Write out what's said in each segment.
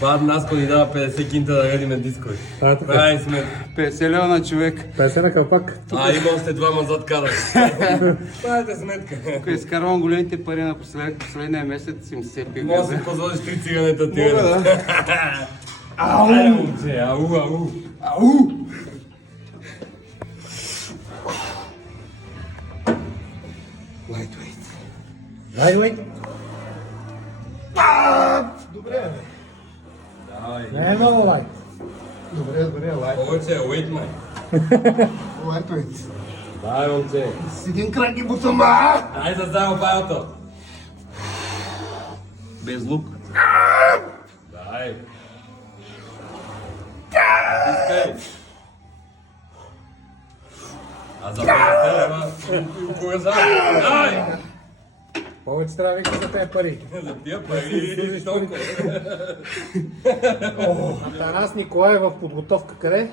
Баб Наско ни дава 50 кинта да редиме дискови. Правим сметка. 50 лева на човек. 50 на кълпак. Има още двама зад кадър. Правите сметка. Ако изкарвам големите пари на последния месец, им се пи Може да газа. си позволиш 3 циганета ти. Мога да. Айде, момче, ау, ау. Ау! Lightweight. Lightweight. Добре, Давай. Не е много лайт. добре, lightweight. Повече, wait, май. Lightweight. Давай, момче. С един крак и бутама! Айде заедно байлото. Без лук. Давай. Искай. А за 50 лева, кога за? Давай! Повече трябва да викаш за тези пари. За тия пари толкова. Атанас Николаев в подготовка къде?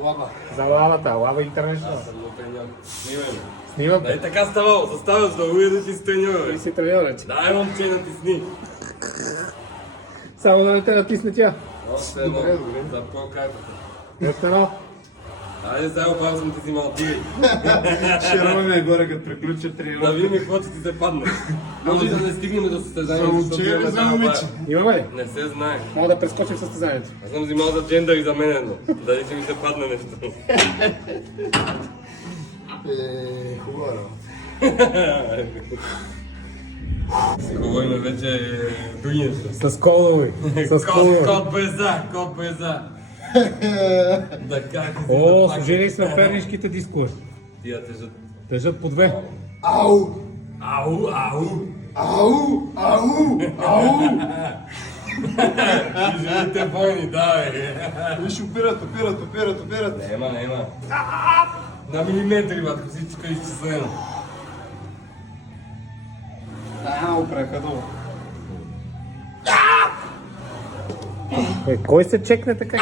Лаба. За лавата. Лава Интернешнъл. Съм го треньор. Снимай. Снимам Дай те. така ставал, заставаш да уйдеш и си треньор. Ти си треньорът. Дай, момче, натисни. Само да не те натисне тя. Още едно. Добре. За по-кайфата. Още едно. Айде, сега обаче съм ти си мал дигай. Ще роваме горе, като приключа Да тренировка. видим какво ще ти се падне. Може да не стигнем до състезанието, Момче защото или имаме за тази момиче? бая. Имаме ли? Не се знае. Мога да прескочим състезанието. Аз съм взимал за джендър и за мен едно. Дали ще ми се падне нещо. Хубава работа. Си говорим вече други неща. С колове. С колове. Кот беза, кот беза. Да как ти се О, заплака. служили сме пернишките дискове. Тия тежат. Тежат по две. Ау! Ау, ау. Ау! Ау! Ау! Живите войни, давай. Виж, опират. Нема. На милиметри, батко, всичко е изчислено. Опреха долу. Кой се чекне така?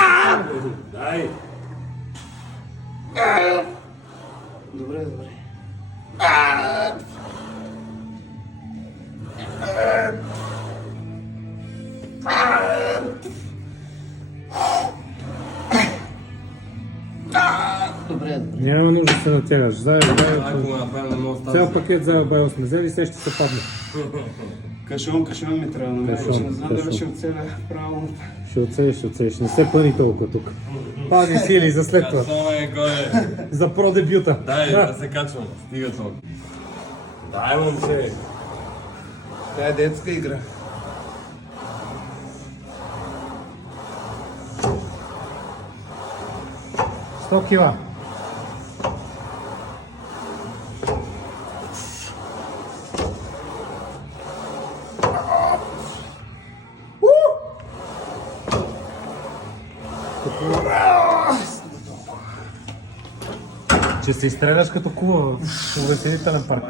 Дай. Добре. Няма нужда да се натягаш. Ако го направим, не мога да Цял става. пакет за байо сме взели, сега ще се падне. Кашон ми трябва да намериш. Кашон, Не знам дали кашон. ще оцеля правилно. Ще оцелиш. Не се пари толкова тук. Пази сили за след това. Качваме горе. За про дебюта. Дай да се качвам. Стига това. Дай, момче. Това е детска игра. Сто кила. Че се изстреляш като кула в увеселителен парк.